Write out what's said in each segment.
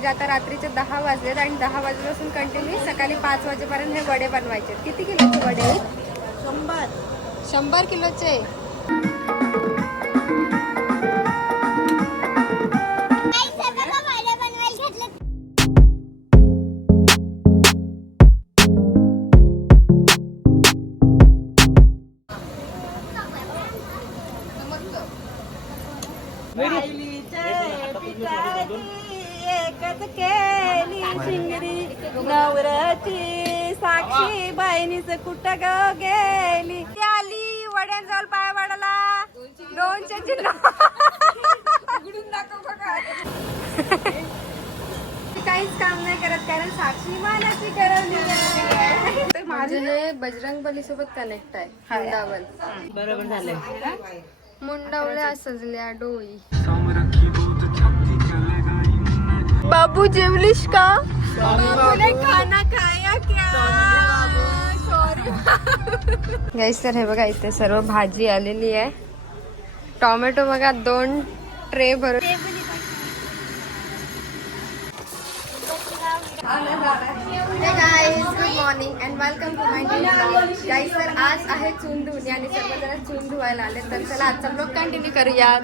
म्हणजे आता रात्रीचे 10 वाजलेत आणि 10 वाजल्यापासून कंटिन्यू सकाळी 5 वाजेपर्यंत हे वडे बनवायचे. किती किलोचे वडे? 100 किलोचे. एकच केली शिंगरी नवऱ्याची साक्षी बहिणीच कुठं ग गेली. ती आली वड्यांजवळ पाय वाढला 200 चिन्ह. काहीच काम नाही करत कारण साक्षी मानाची करवली. माझे हे बजरंग बली सोबत कनेक्ट आहे. मुंडावल बरोबर झालं. मुंडावल्या सजल्या डोई. बाबू जेवलीस का? बाबूने खाना खाया क्या? सॉरी गाईस. तर हे बघा इथे सर्व भाजी आलेली आहे. टोमॅटो बघा 2 ट्रे भरून. Hey guys, good morning and welcome to my new vlog. Guys, तर आज आहे चून धुणे आणि सर्वजण चून धुवायला आले. तर चला आजचा ब्लॉग कंटिन्यू करूयात.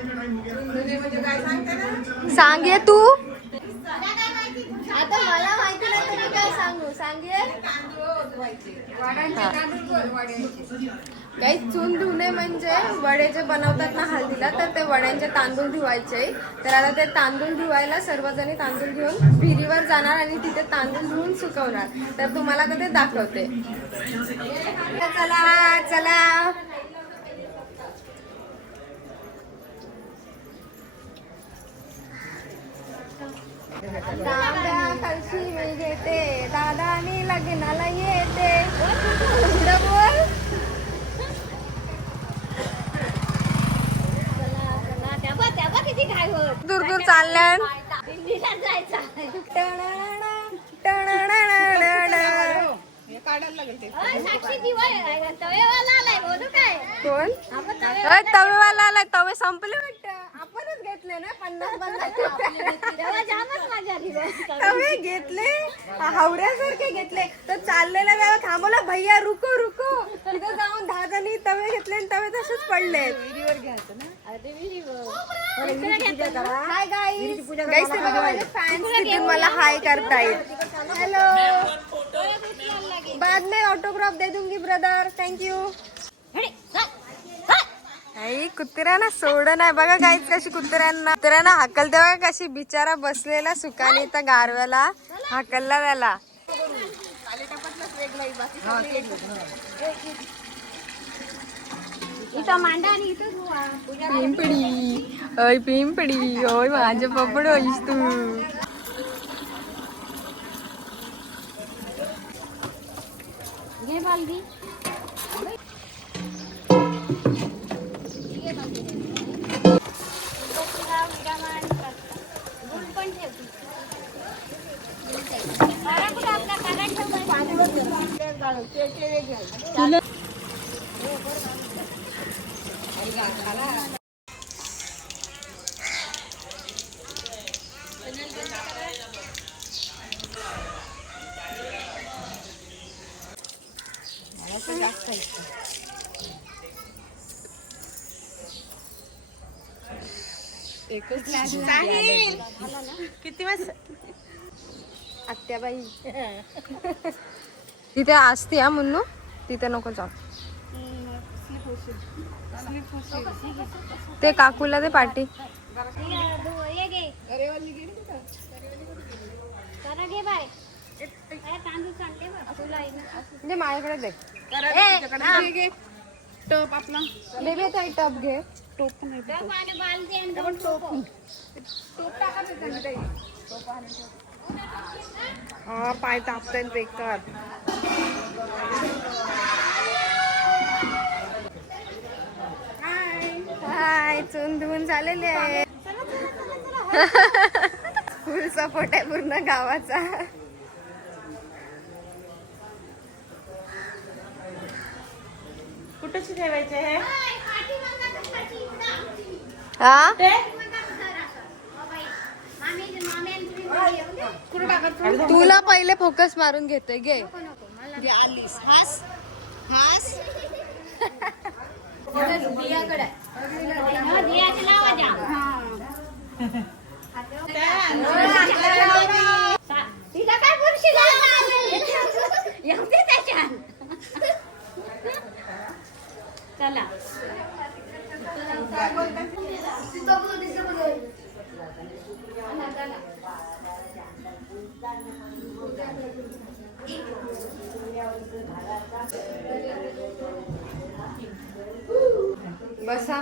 सांग ये तू. आता मला माहिती नाही तुम्ही काय सांगू. सांगे काही चून धुणे म्हणजे वडे जे बनवतात ना हळदीला, तर ते वड्यांचे तांदूळ धुवायचे. तर आता ते तांदूळ धुवायला सर्वजणी तांदूळ घेऊन विहिरीवर जाणार आणि तिथे तांदूळ धुवून सुकवणार. तर तुम्हाला आता ते दाखवते. चला चला. तांब्या कळशी मी घेते दादानी लग्नाला येते. बोल. दूर दूर चालल्या. कोण तवेवाला आलाय? तवे संपले वाटतं. आपणच घेतले ना 50 तवे घेतले हावड्यासारखे घेतले. तर चाललेल्या वेळा थांबवला भैया रुको रुको. तिथे जाऊन 10 जणी तवे घेतले आणि तवे तसेच पडले. Hi guys. गाईस ते बघा माझे फॅन्स तिथून मला हाय करतायत. हॅलो. बाद में ऑटोग्राफ दे दूंगी ब्रदर. थँक्यू. कुत्र्यांना सोड नाही बघा गाईच. कशी कुत्र्यांना हाकल तेव्हा कशी बिचारा बसलेला सुकाने तर गारव्याला हाकलला त्याला. पिंपडी ओय पिंपडी ओय माझे पपड होईस तू. किती वाजता आत्याबाई तिथे असते. हा मुन्नू तिथे नको जाऊ. ते काकूला ते पाठी. म्हणजे माझ्याकडे दे. टप आपला बेबी ताई टप घे. टोप पण हा पाय तापतायत बेकार. हाय चून धुवून झालेले आहे. फुल सपोर्ट आहे पूर्ण गावाचा. कुठेच ठेवायचे हे? हा तुला पहिले फोकस मारून घेतोय घे. आलीस हास हास तिला काय बुरशी एवढी त्याच्यात चला बसा.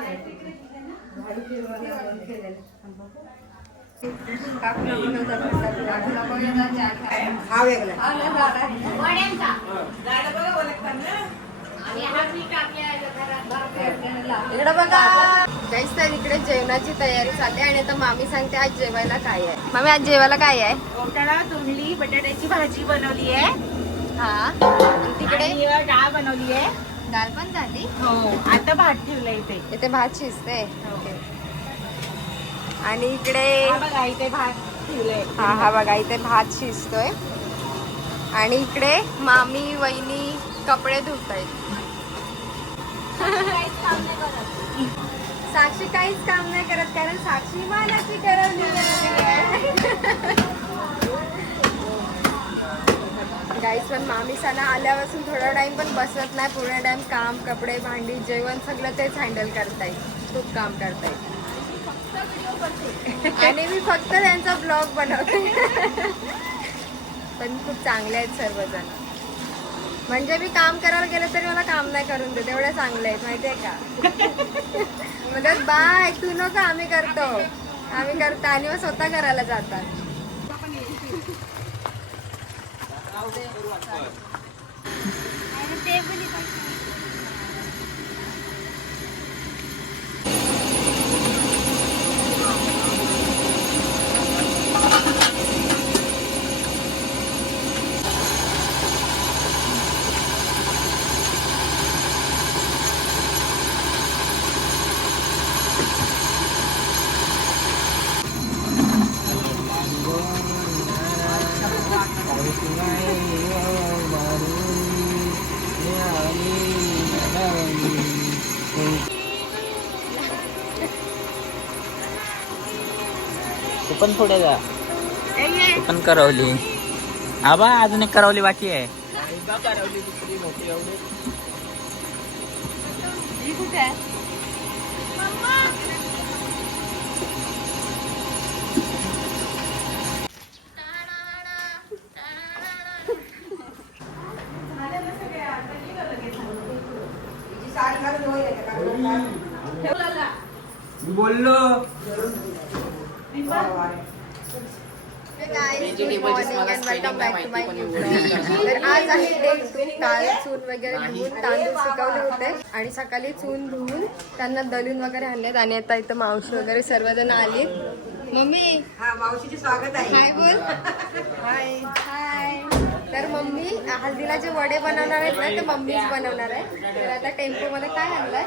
इकडे बघा गाईस, तर इकडे जेवणाची तयारी चालली आणि आता मामी सांगते आज जेवायला काय आहे. मामी आज जेवायला काय आहे? ओटाळा तोंडली बटाट्याची भाजी बनवली आहे. हा, आणि तिकडे आणि डाळ बनवली आहे. दाल पण झाली. हो, आता भात ठेवलाय इथे. इथे भात शिजते. आणि इकडे हा बघा इथे भात ठेवलंय. हा बघा इथे भात शिजतोय. आणि इकडे मामी वहिनी कपडे धुतायत. साक्षी काहीच काम नाही करत कारण साक्षी मानाची ठरवली गाईस. पण मामी सणा आल्यापासून थोडा टाइम पण बसत नाही. पूर्ण टाइम काम, कपडे, भांडी, जेवण सगळं तेच हँडल करतायत. खूप काम करतायत. आणि मी फक्त त्यांचा ब्लॉग बनवते. पण खूप चांगले आहेत सर्वजण. म्हणजे मी काम करायला गेलं तरी मला काम नाही करून देत, एवढे चांगले आहेत माहितीये का. म्हणजे बाय तू नको, आम्ही करतो आणि मग स्वतः करायला जातात. तू पण पुढे जा. तू पण करवली. आबा अजून एक करवली बाकी आहे. कुठे आहे? बोललो. तर आज आहे डे 2. काल चून वगैरे धुवून तांदूळ सुकवले होते आणि सकाळी चून धुवून त्यांना दलून वगैरे आणलेत. आणि आता इथं मावशी वगैरे सर्वजण आली. मम्मी मावशीचे स्वागत आहे. हाय बोल. हाय हाय. तर मम्मी हल्दीला जे वडे बनवणार आहेत ना ते मम्मीच बनवणार आहे. तर आता टेम्पो मध्ये काय आणलंय?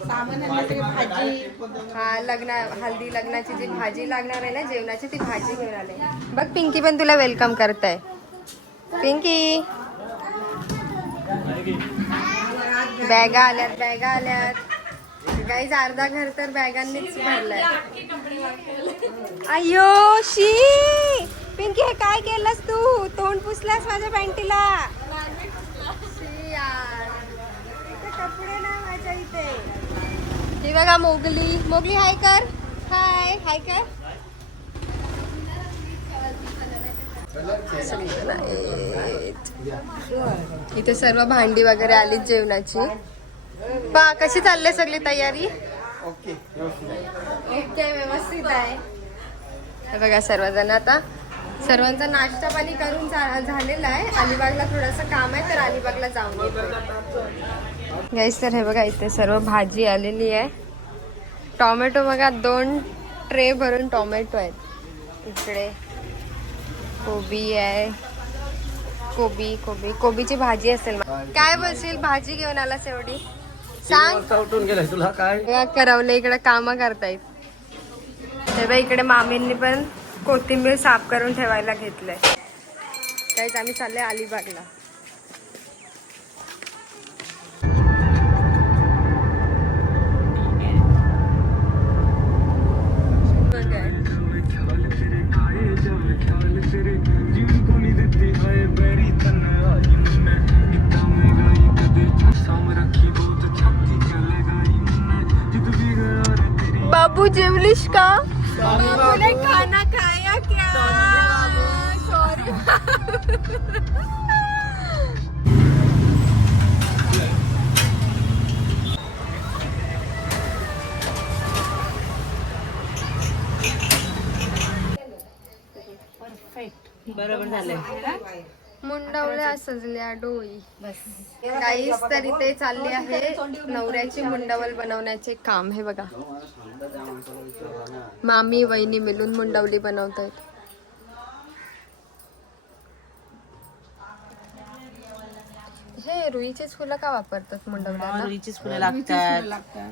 सामान आणलं तरी भाजी. हा हल्दी लग्नाची जी भाजी लागणार आहे ना जेवणाची ती भाजी घेऊन आले. बघ पिंकी पण तुला वेलकम करताय. पिंकी बॅगा आल्यात. गाईज अर्धा घर तर बॅगांनीच भरलाय. अयो शी पिंकी हे काय केलंस तू? तोंड पुसलास माझ्या पॅन्टीला. शी यार, इथे कपडे नाही माझ्या इथे. हे बघा मोगली हाय कर. हाय कर. इथे सर्व भांडी वगैरे आलीत जेवणाची. पा कशी चालली सगळी तयारी? ओके व्यवस्थित आहे. हे बघा सर्वजण आता सर्वांचा नाश्ता पाणी करून झालेला आहे. अलिबागला थोडंसं काम आहे तर अलिबागला जाऊन येतो गाईस. तर हे बघा इथे सर्व भाजी आलेली आहे. टोमॅटो बघा 2 ट्रे भरून टोमॅटो आहेत. इकडे कोबी आहे. कोबीची भाजी असेल. काय बोलशील भाजी घेऊन आलास एवढी? सांग. तुला काय करवले इकडे काम करतायत. हे बघ इकडे मामींनी पण कोथिंबीर साफ करून ठेवायला घेतलंय. काहीच आम्ही चालले अलिबागला. बाबू जेवलीस का? बाबूने खाना खाया क्या? सॉरी. बरोबर झालंय. मुंडवल्या सजल्या डोई. गाईस तर इथे चालली आहे नवऱ्याची मुंडवल बनवण्याचे काम. हे बघा मामी वहिनी मिळून मुंडवली बनवतायत. हे रुईचेच फुलं का वापरतात मुंडवल्याला? रुईचीच फुलं लागतात.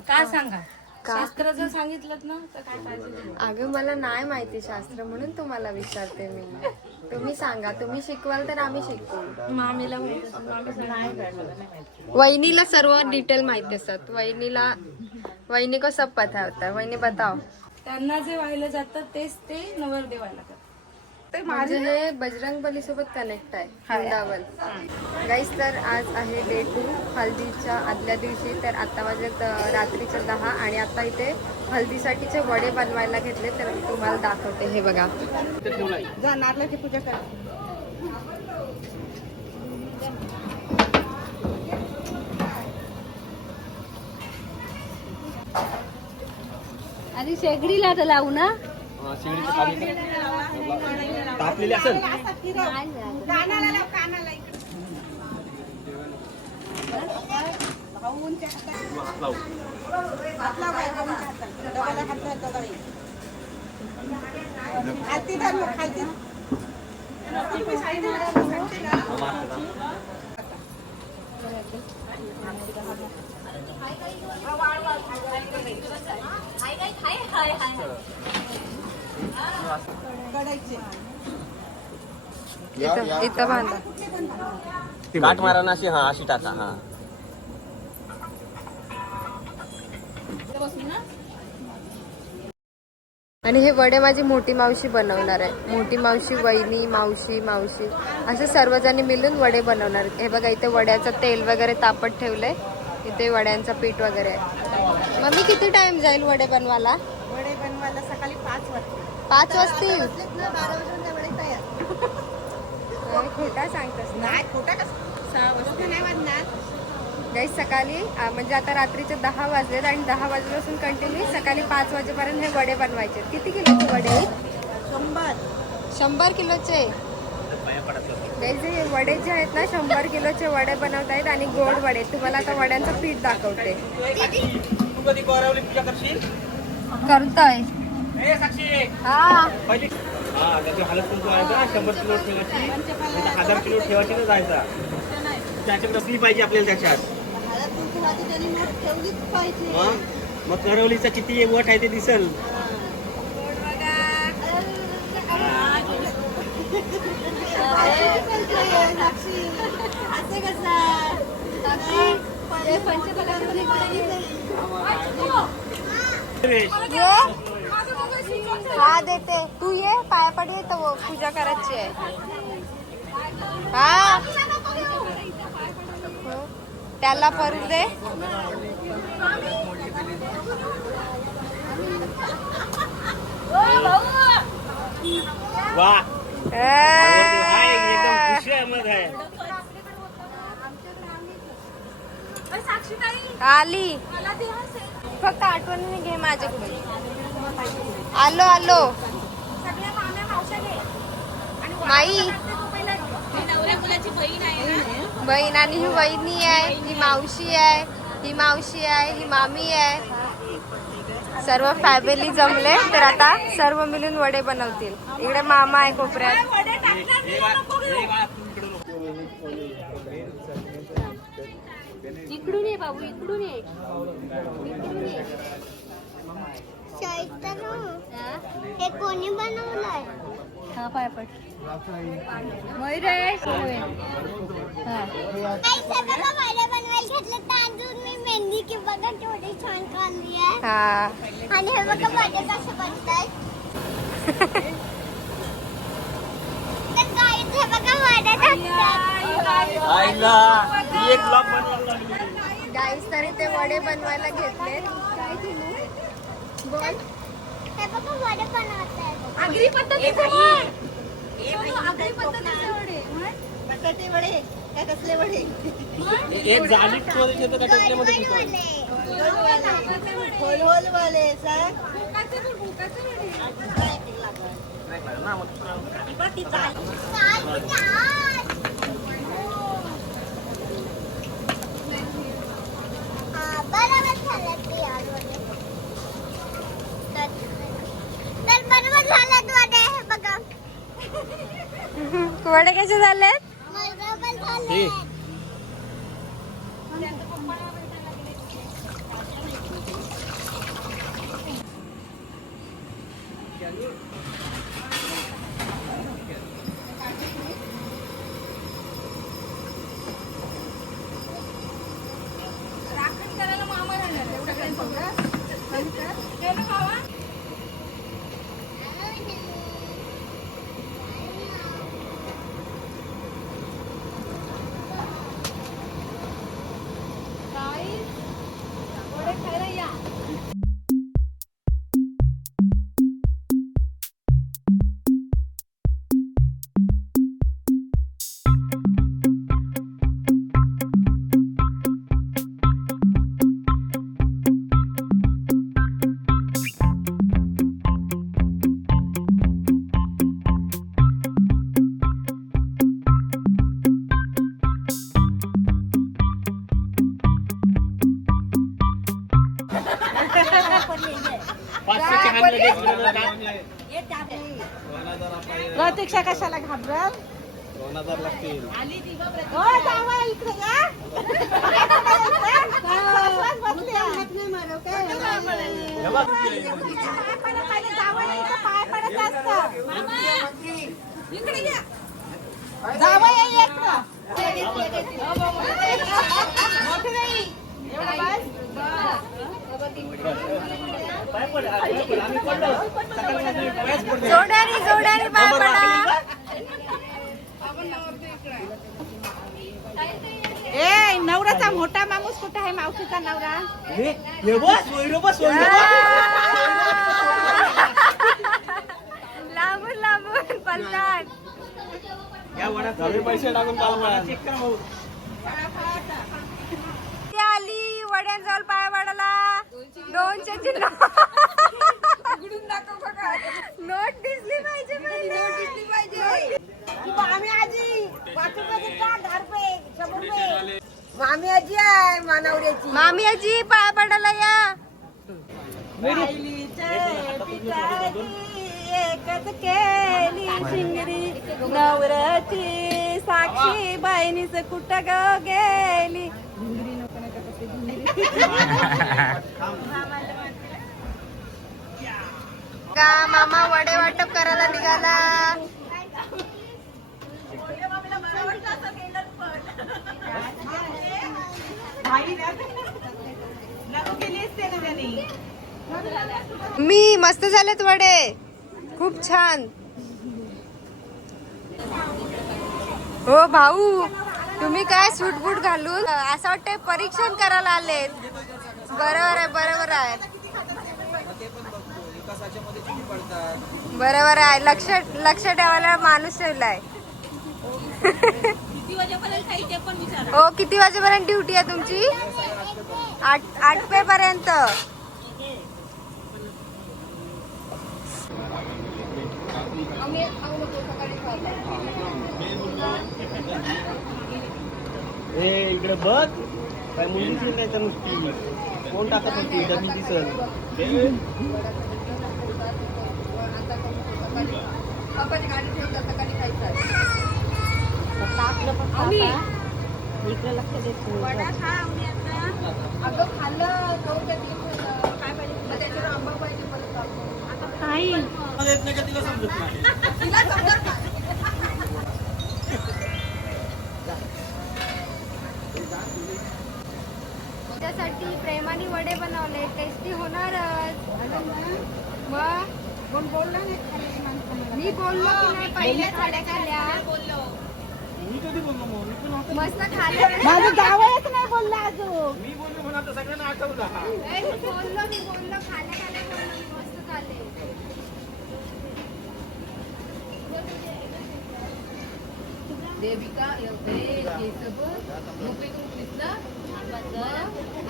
का सांगा का? शास्त्र जर सांगितलं ना तर काय पाहिजे. अगं मला नाही माहिती शास्त्र म्हणून तुम्हाला विचारते मी. तुम्ही सांगा, तुम्ही शिकवाल तर आम्ही शिकवू. मामीला वहिनीला सर्व डिटेल माहिती असतात. वहिनी को सब पता होता है. वहिनी बताओ. त्यांना जे वाहिलं जातं तेच ते नवरदेवाला करतात. म्हणजे हे बजरंग बली सोबत कनेक्ट आहे मुंडावल. गाईस तर आज आहे डे 2 हल्दीच्या आदल्या दिवशी. तर आता वाजलेत रात्रीच्या 10 आणि आता इथे हल्दीसाठीचे वडे बनवायला घेतले. तर मी तुम्हाला दाखवते. हे बघा नारळाची पूजा कर. आधी शेगडीला तर लावू ना. तापलेली असेल. इथं बांधा. गाठ मारा ना अशी. हा अशी टाका. हा आणि हे वडे माझी मोठी मावशी बनवणार आहे. मोठी मावशी, वहिनी, मावशी असं सर्वजणी मिळून वडे बनवणार आहेत. हे बघा इथे वड्याचं तेल वगैरे तापत ठेवलंय. इथे वड्यांचं पीठ वगैरे आहे. मम्मी किती टाइम जाईल वडे बनवायला? वडे बनवायला सकाळी 5 वाजता. 5 वाजतील? 12 वाजता वडे तयार. खोटा सांगतस ना. नाही खोटा कसं 6 वाजता नाही वाजणार. गाईस सकाळी म्हणजे आता रात्रीचे 10 वाजलेत आणि 10 वाजल्यापासून कंटिन्यू सकाळी 5 वाजेपर्यंत हे वडे बनवायचे. किती किलोचे वडे? 100 किलोचे. गाईस हे वडे जे आहेत ना 100 किलोचे वडे बनवत आहेत आणि गोड वडे. तुम्हाला आता वड्यांचं पीठ दाखवते. तू कधी गोरावली पूजा करशील? करतोय. हा हलत कुंकू आहे का 100 किलो ठेवायची, 1000 किलो ठेवायची ना जायचा. त्याच्यात नसली पाहिजे आपल्याला त्याच्यात. मग करवलीचा किती वट आहे ते दिसल. हा देते. तू ये पाया पड. ये तो पूजा करायची आहे. हा त्याला परू दे. वा एकदम खुशी अहमद आहे. आली फक्त आठवणीने घे माझ्याकडे. आलो माई बहीण आणि ही वहिनी आहे. ही मावशी आहे. ही मावशी आहे. ही मामी आहे. सर्व फॅमिली जमले तर आता सर्व मिळून वडे बनवतील. इकडे मामा आहे कोपऱ्यात. इकडून ये बाबू, इकडून ये. हे कोणी बनवलंय? हा पाय पड. मयुरेश मेहंदी की बघा केवढी छान काढली आहे हा आणि हे बघा वडे कसे बनतात तर गाईज हे बघा वडे एक ब्लॉग बनवायला लागली. गाईस तरी ते वडे बनवायला घेतले. काय केलं? बोल. हे बघा वडे बनवतात आगरी पद्धतीचे आगरी पद्धतीचे वडे बटाटे वडे काय कसले वडे एक झाली मध्ये घेतो गोल घेतो. होल होल वाले सांग नाही करा ना, मग दुसरा. बरोबर झालं ते यार वडे तर बरोबर झालं वडे हे बघा वडे कसे झाले? बरोबर झालं हे. राखण करायला मामा राहणार एवढं काय ठेवलं खावा वडे खायला या पाचशेच्या खाली लगेच बनवलं का? प्रतीक्षा कशाला घाबरल 2000 लागतील. हो जावा इकडे या बसले हे बघ. पाय पडत असतं इकडे या जावा या इकडं मोठी नाही एवढं पाय पड, पाय पड. आम्ही पडलो. सकाळी पायच पडले. जोड्यानी जोड्यानी पाय पडा. ए नवऱ्याचा मोठा माणूस कुठे आहे मावशीचा नवरा हे बस, वैरो बस, वैरो बस. लांबून लांबून पलतात. या वड्यात पैसे टाकून चेक करा भाऊ. ती आली वड्यांजवळ पाय पडायला. 200 ची नोट दिसली पाहिजे पहिले. आम्ही आजी 5 रुपये 10 रुपये 100 रुपये मामी आजी आहे मानवऱ्याची मामी आजी पाय पडायला या. एकच केली शिंगरी नवऱ्याची साक्षी बहिणीच कुठं ग गेली का मामा वडे वाटप करायला निघाला. मी मस्त झालेत वडे खूप छान. हो भाऊ तुम्ही काय सूट बूट घालून असं वाटतंय परीक्षण करायला आलेत. बरोबर आहे बरोबर आहे बरोबर आहे. लक्ष ठेवायला माणूस ठेवलाय. हो किती वाजेपर्यंत ड्युटी आहे तुमची? 8 पे पर्यंत. ए इकडे बघ काय मुलगी नाही तर नुसती कोण टाकत होती डबी दिसल. इकडे लक्ष देत अगं खाल्लं काय पाहिजे त्याच्यावर आंबा पाहिजे परत नाही येत नाही का तिला समजत नाही. तिला समजत नाही. वडे बनवले, टेस्टी होणारच. मग कोण बोलला नाही खाली माणसाला. मी बोललो की नाही पहिले खाड्या खाल्या मी कधी बोललो मग? मी पण आता- मस्त खाल्या. माझं जावळच नाही बोलला अजून. मी बोललो म्हणून आता सगळ्यांना आठवलं. मी बोललो खाल्या खाल्या बोललो मी मस्त खाल्ले. देविका एवढे केस बघ. मोकळी करून दिसला.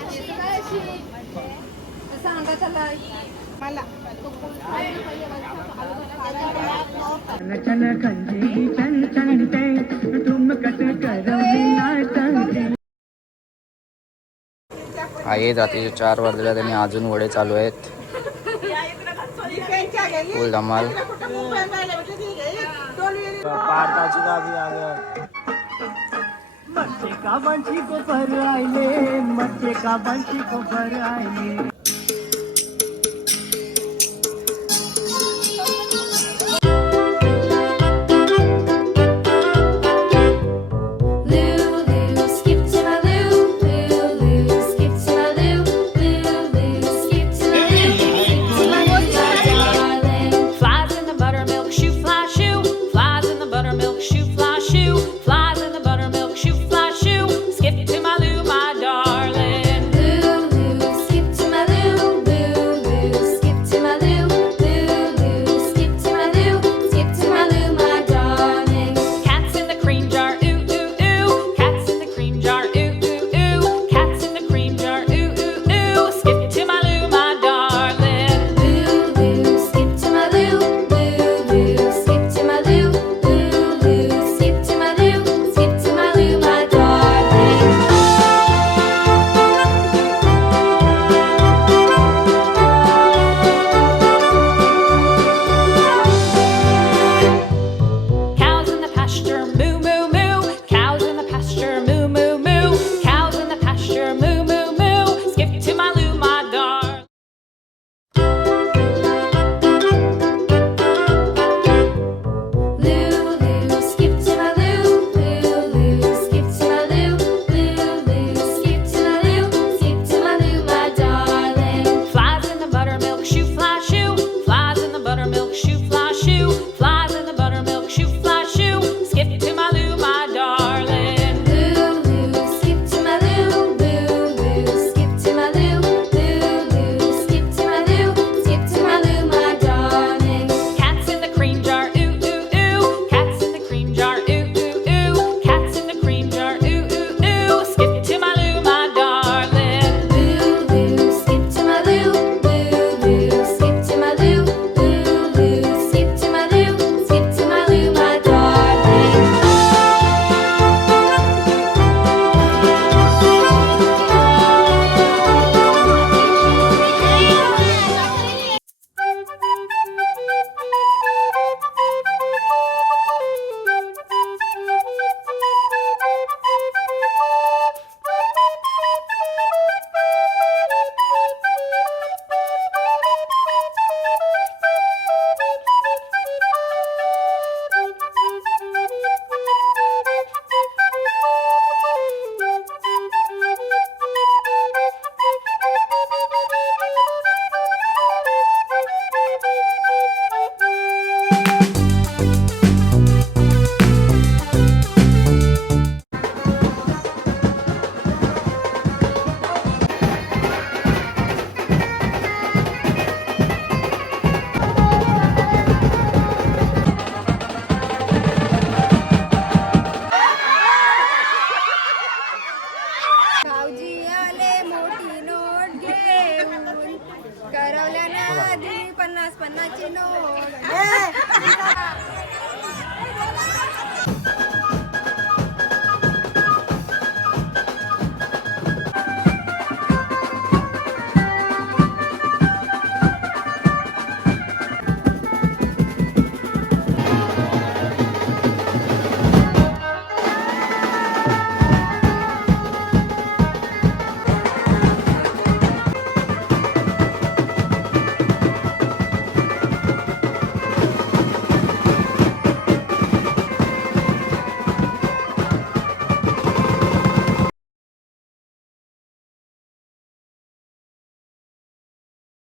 केस काय अशी? तसं अंगात आलाय. मला चन कंजी चन चणते तुम कट कर आहे रात्रीचे 4 वाजले आणि अजून वडे चालू आहेत. फुल धमाल. पारताची गावी आलं. मच्छे का बंशी को भर आइले मच्छे का बंशी को भर आइले